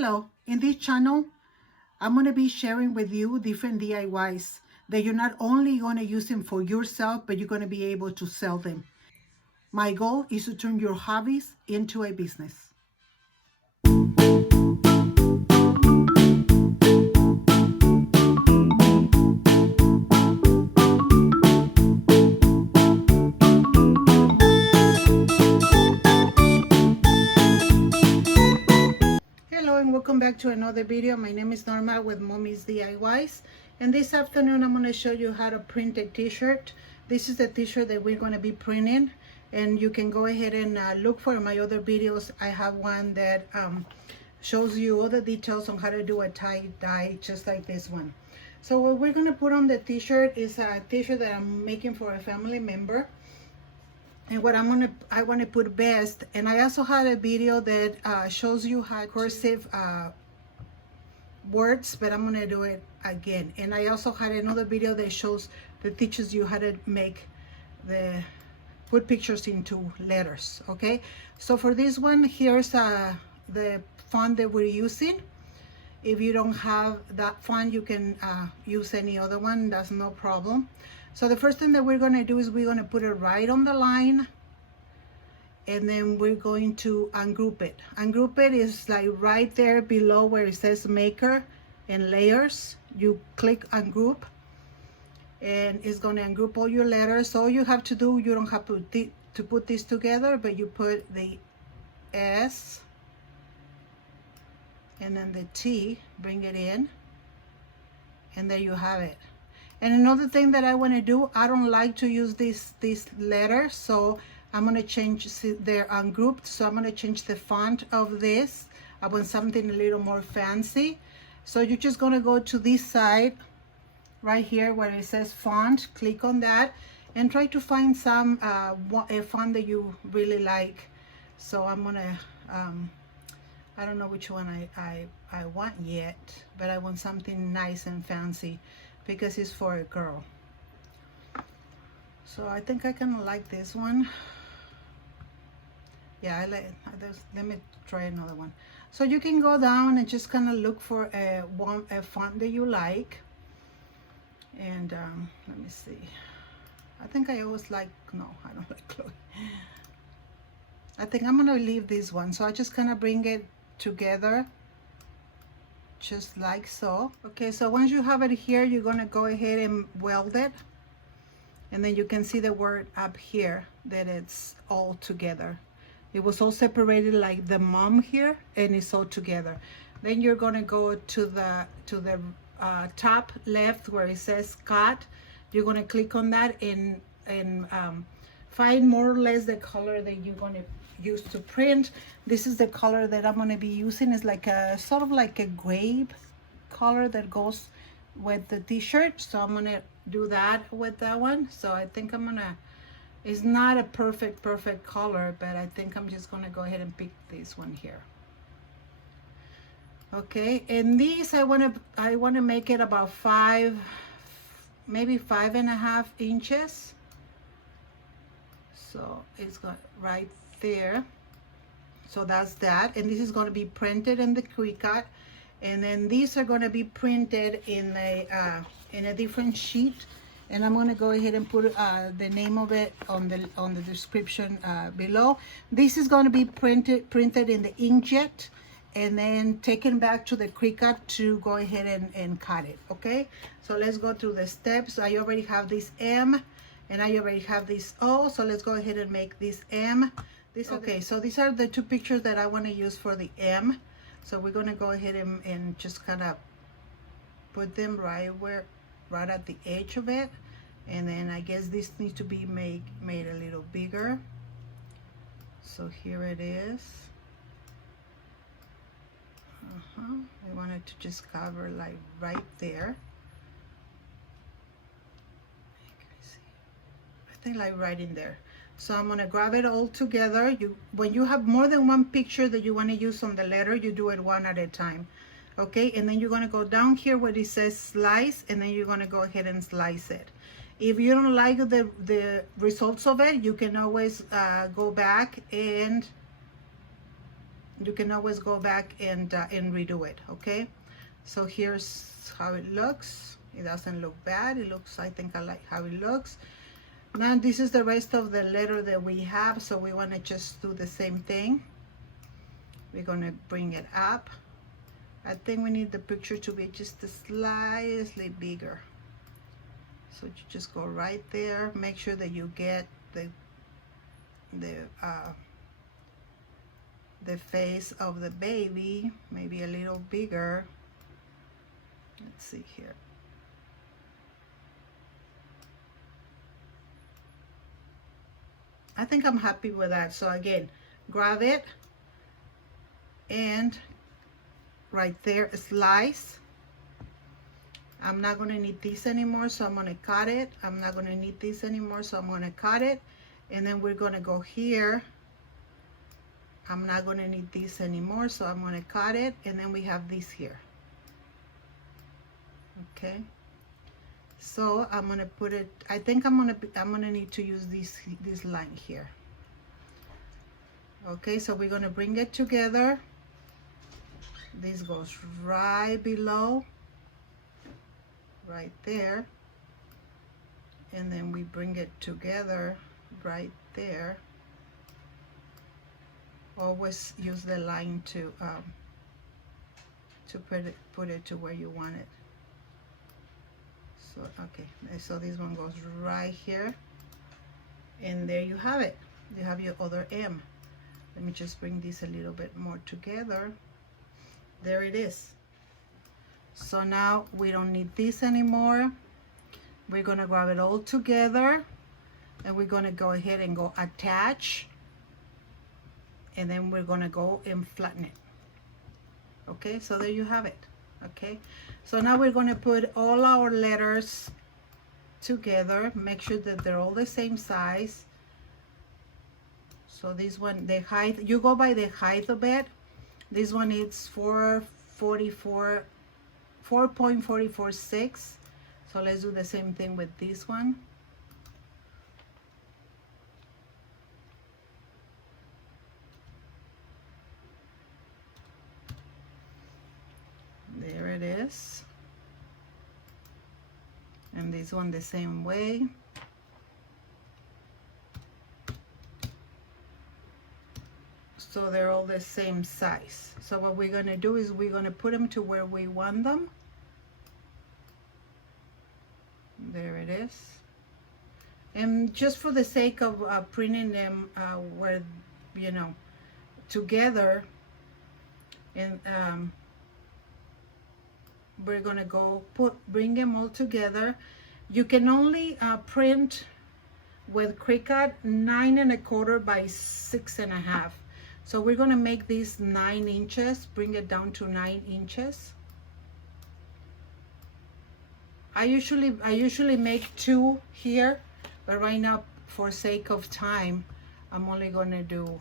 Hello, in this channel, I'm going to be sharing with you different DIYs that you're not only going to use them for yourself, but you're going to be able to sell them. My goal is to turn your hobbies into a business. Hello and welcome back to another video. My name is Norma with momisdiys, and this afternoon I'm going to show you how to print a t-shirt. This is the t-shirt that we're going to be printing, and you can go ahead and look for my other videos. I have one that shows you all the details on how to do a tie-dye just like this one. So what we're going to put on the t-shirt is a t-shirt that I'm making for a family member. And what I want to put best, and I also had a video that shows you how cursive words, but I'm gonna do it again. And I also had another video that teaches you how to put pictures into letters. Okay, so for this one, here's the font that we're using. If you don't have that font, you can use any other one, that's no problem. So the first thing that we're going to do is we're going to put it right on the line, and then we're going to ungroup it. Ungroup it is like right there below where it says maker and layers. You click ungroup and it's going to ungroup all your letters. So all you have to do, you don't have to put this together, but you put the S and then the T, bring it in, and there you have it. And another thing that I want to do, I don't like to use this letter, so I'm going to change, they're ungrouped, so I'm going to change the font of this. I want something a little more fancy. So you're just going to go to this side right here where it says font, click on that, and try to find a font that you really like. So I'm going to, I don't know which one I want yet, but I want something nice and fancy, because it's for a girl. So I think I kind of like this one. Yeah, let me try another one. So you can go down and just kind of look for a font that you like. And let me see. I think I always like, no, I don't like Chloe. I think I'm gonna leave this one. So I just kind of bring it together, just like so. Okay, so once you have it here, you're gonna go ahead and weld it, and then you can see the word up here that it's all together. It was all separated like the mom here, and it's all together. Then you're gonna go to the top left where it says cut. You're gonna click on that and find more or less the color that you're gonna use to print. This is the color that I'm going to be using. It's like a sort of like a grape color that goes with the t-shirt, so I'm going to do that with that one. So I think I'm gonna, it's not a perfect color, but I think I'm just going to go ahead and pick this one here. Okay, and these I want to make it about maybe 5.5 inches. So it's got right there. So that's that, and this is going to be printed in the quick cut, and then these are going to be printed in a different sheet, and I'm going to go ahead and put the name of it on the description below. This is going to be printed in the inkjet, and then taken back to the quick cut to go ahead and cut it. Okay, so let's go through the steps. I already have this M, and I already have this O, so let's go ahead and make this M. Okay, so these are the two pictures that I want to use for the M. So we're going to go ahead and just kind of put them right at the edge of it. And then I guess this needs to be made a little bigger. So here it is. I want it to just cover like right there. I think like right in there. So I'm going to grab it all together. When you have more than one picture that you want to use on the letter, you do it one at a time. Okay, and then you're going to go down here where it says slice, and then you're going to go ahead and slice it. If you don't like the results of it, you can always go back and you can always go back and redo it. Okay, so here's how it looks. It doesn't look bad. It looks, I think I like how it looks. Now this is the rest of the letter that we have, so we want to just do the same thing. We're going to bring it up. I think we need the picture to be just slightly bigger. So you just go right there. Make sure that you get the face of the baby, maybe a little bigger. Let's see here. I think I'm happy with that. So again, grab it and right there, slice. I'm not going to need this anymore, so I'm going to cut it. I'm not going to need this anymore, so I'm going to cut it. And then we're going to go here. I'm not going to need this anymore, so I'm going to cut it. And then we have this here. Okay. So I'm going to put it, I think I'm going to need to use this line here. Okay, so we're going to bring it together. This goes right below, right there. And then we bring it together right there. Always use the line to put it to where you want it. So okay, so this one goes right here, and there you have it. You have your other M. Let me just bring this a little bit more together. There it is. So now we don't need this anymore. We're gonna grab it all together, and we're gonna go ahead and go attach, and then we're gonna go and flatten it. Okay, so there you have it. Okay, so now we're going to put all our letters together. Make sure that they're all the same size. So this one, the height, you go by the height of it. This one is 4.446. So let's do the same thing with this one. There it is. And this one the same way. So they're all the same size. So what we're going to do is we're going to put them to where we want them. There it is. And just for the sake of printing them where, you know, together, and we're gonna go bring them all together. You can only print with Cricut 9 1/4 by 6 1/2. So we're gonna make these 9 inches, bring it down to 9 inches. I usually make 2 here, but right now for sake of time, I'm only gonna do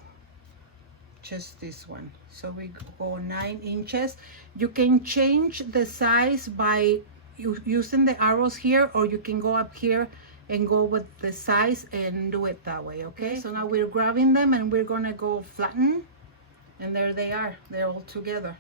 just this one. So we go 9 inches. You can change the size by using the arrows here, or you can go up here and go with the size and do it that way. Okay, so now we're grabbing them and we're gonna go flatten, and there they are. They're all together.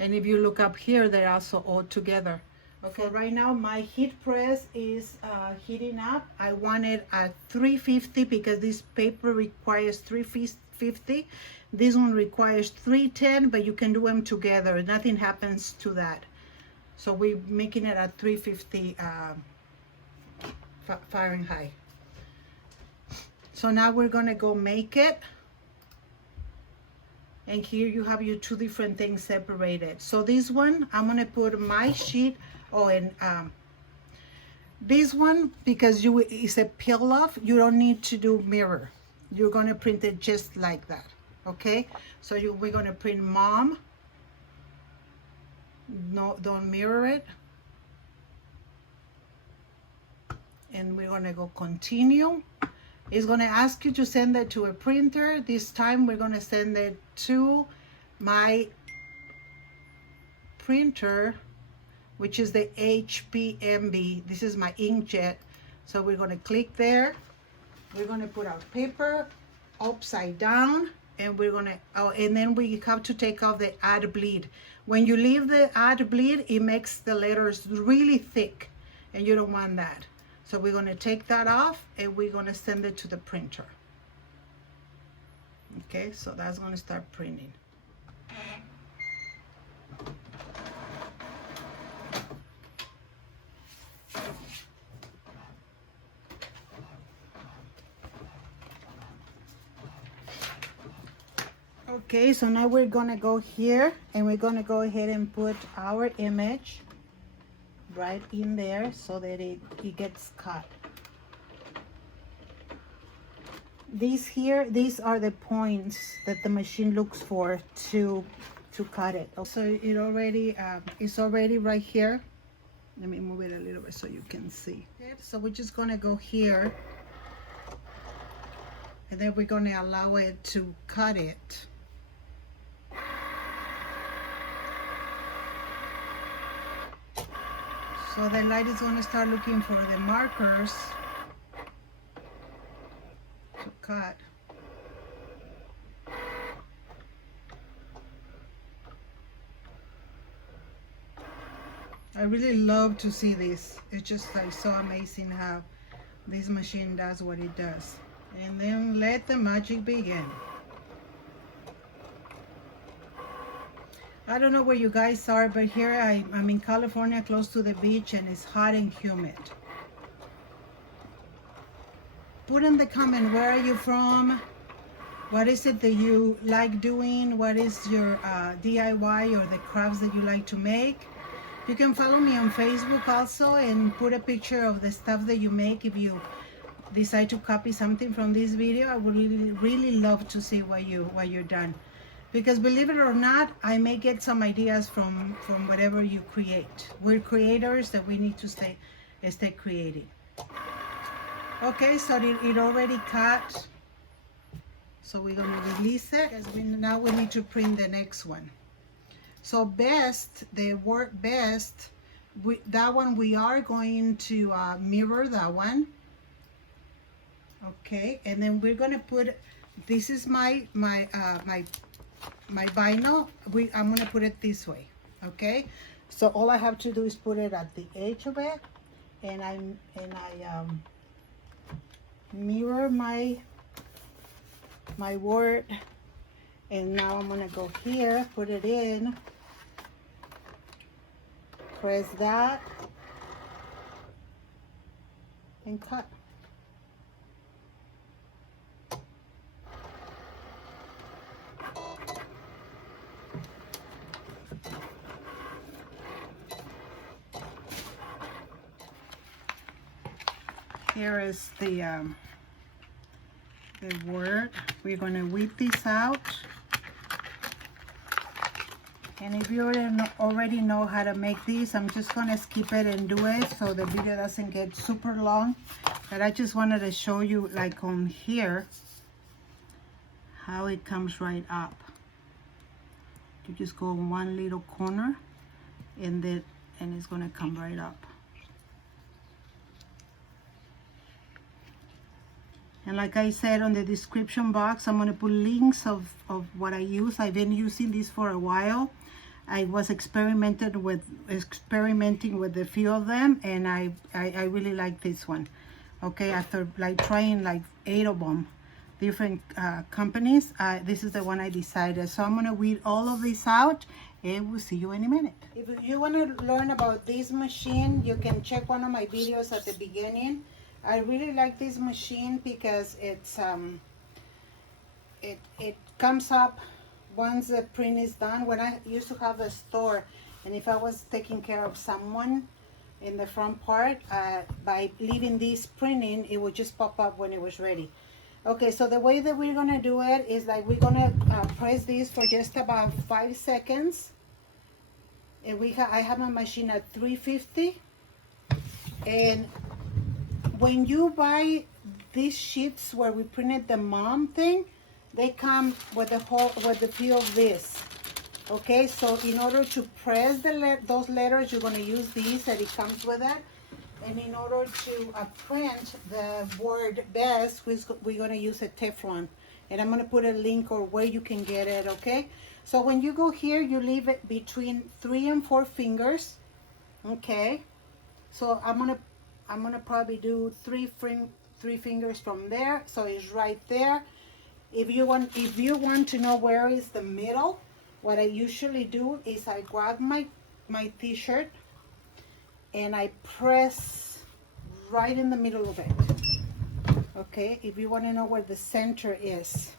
And if you look up here, they're also all together. Okay, right now my heat press is heating up. I want it at 350 because this paper requires 350. This one requires 310, but you can do them together. Nothing happens to that. So we're making it at 350 Fahrenheit. So now we're gonna go make it. And here you have your 2 different things separated. So this one, I'm gonna put my sheet. Oh, and this one, because it's a peel off, you don't need to do mirror. You're gonna print it just like that. Okay, so we're gonna print mom. No, don't mirror it. And we're gonna go continue. It's gonna ask you to send it to a printer. This time we're gonna send it to my printer, which is the HPMB. This is my inkjet. So we're gonna click there. We're gonna put our paper upside down, and we're gonna, oh, and then we have to take off the add bleed. When you leave the add bleed, it makes the letters really thick, and you don't want that. So we're gonna take that off, and we're gonna send it to the printer. Okay, so that's gonna start printing. Okay, so now we're gonna go here and we're gonna go ahead and put our image right in there so that it gets cut. These are the points that the machine looks for to cut it. So it already it's already right here. Let me move it a little bit so you can see it. So we're just gonna go here, and then we're gonna allow it to cut it. So the light is going to start looking for the markers to cut. I really love to see this. It's just like so amazing how this machine does what it does. And then let the magic begin. I don't know where you guys are, but here I'm in California, close to the beach, and it's hot and humid. Put in the comment, where are you from? What is it that you like doing? What is your DIY or the crafts that you like to make? You can follow me on Facebook also and put a picture of the stuff that you make. If you decide to copy something from this video, I would really love to see what you're done. Because believe it or not, I may get some ideas from whatever you create. We're creators that we need to stay creating. Okay, so it already cut. So we're gonna release it. Now we need to print the next one. So best, the word best, that one we are going to mirror that one. Okay, and then we're gonna put, this is my vinyl. I'm gonna put it this way. Okay, so all I have to do is put it at the edge of it, and I mirror my word, and now I'm gonna go here, put it in, press that, and cut. Here is the word. We're going to weed this out. And if you already know how to make these, I'm just going to skip it and do it so the video doesn't get super long. But I just wanted to show you, like on here, how it comes right up. You just go in one little corner, and it's going to come right up. And like I said on the description box, I'm going to put links of what I use. I've been using this for a while. I was experimenting with a few of them, and I really like this one. Okay, after like trying like 8 of them, different companies, this is the one I decided. So I'm going to weed all of this out, and we'll see you in a minute. If you want to learn about this machine, you can check one of my videos at the beginning. I really like this machine because it's it comes up once the print is done. When I used to have a store, and if I was taking care of someone in the front part, by leaving this printing, it would just pop up when it was ready. Okay, so the way that we're gonna do it is like we're gonna press this for just about 5 seconds, and I have my machine at 350, and when you buy these sheets where we printed the mom thing, they come with the few of this. Okay, so in order to press those letters, you're going to use these, and it comes with it. And in order to print the word best, we're going to use a Teflon. and I'm going to put a link or where you can get it, okay? So when you go here, you leave it between 3 and 4 fingers, okay? So I'm gonna probably do three fingers from there, so it's right there. If you want to know where is the middle, what I usually do is I grab my t-shirt and I press right in the middle of it. Okay, if you want to know where the center is.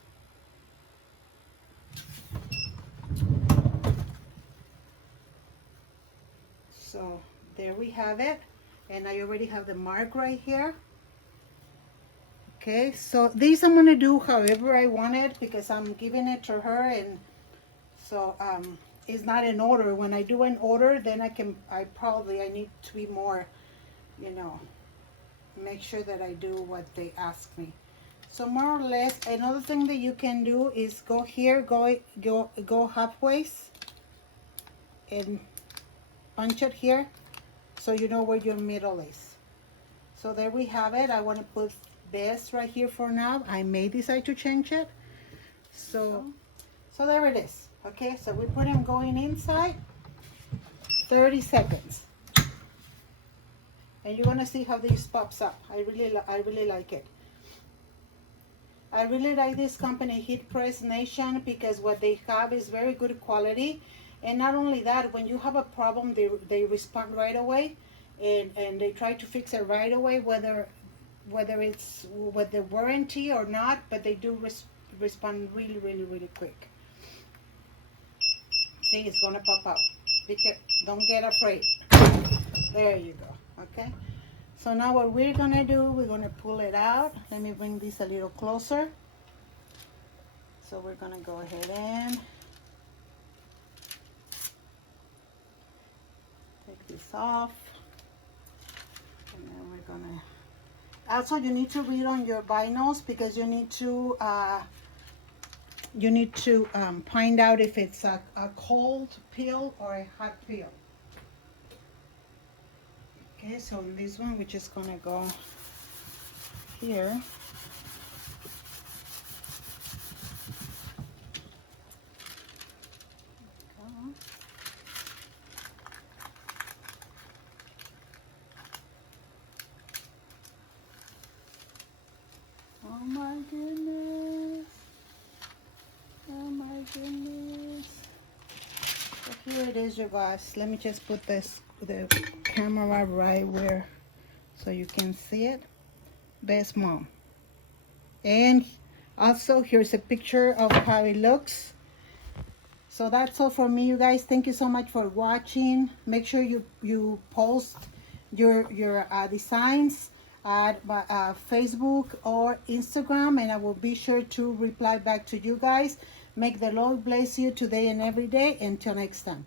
So there we have it, and I already have the mark right here. Okay, so these I'm going to do however I want it because I'm giving it to her, and so it's not in order. When I do an order, then I need to be more, you know, make sure that I do what they ask me. So more or less, another thing that you can do is go here, go halfway and punch it here so you know where your middle is. So there we have it. I want to put this right here for now. I may decide to change it. So there it is. Okay, so we put him going inside 30 seconds. And you're gonna see how this pops up. I really like it. I really like this company, Heat Press Nation, because what they have is very good quality. And not only that, when you have a problem, they respond right away, and they try to fix it right away, whether it's with the warranty or not, but they do respond really quick. See, it's gonna pop out. Don't get afraid. There you go. Okay. So now what we're gonna do, we're gonna pull it out. Let me bring this a little closer. So we're gonna go ahead and take this off. And then we're gonna, also you need to read on your vinyls because you need to find out if it's a cold peel or a hot peel. Okay, so in this one, we're just gonna go here. Oh my goodness. Oh my goodness. So here it is, you guys. Let me just put the camera right where so you can see it. Best mom. And also here's a picture of how it looks. So that's all for me, you guys. Thank you so much for watching. Make sure you post your designs at Facebook or Instagram, and I will be sure to reply back to you guys. Make the Lord bless you today and every day. Until next time.